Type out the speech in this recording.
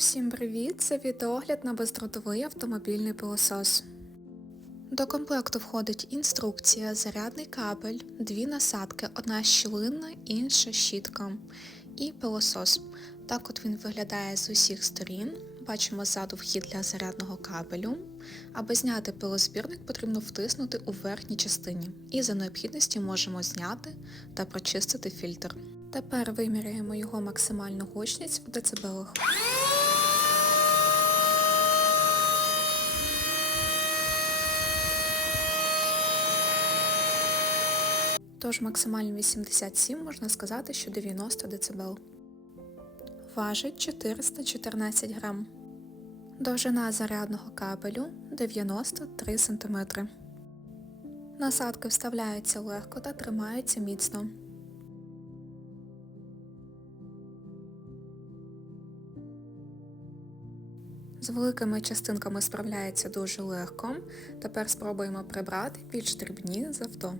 Всім привіт! Це відеогляд на бездротовий автомобільний пилосос. До комплекту входить інструкція, зарядний кабель, дві насадки, одна щілинна, інша щітка і пилосос. Так от він виглядає з усіх сторін. Бачимо ззаду вхід для зарядного кабелю. Аби зняти пилозбірник, потрібно втиснути у верхній частині. І за необхідності можемо зняти та прочистити фільтр. Тепер виміряємо його максимальну гучність у децибелах. Тож максимально 87 можна сказати, що 90 дБ. Важить 414 грам. Довжина зарядного кабелю 93 см. Насадки вставляються легко та тримаються міцно. З великими частинками справляється дуже легко. Тепер спробуємо прибрати більш дрібні з авто.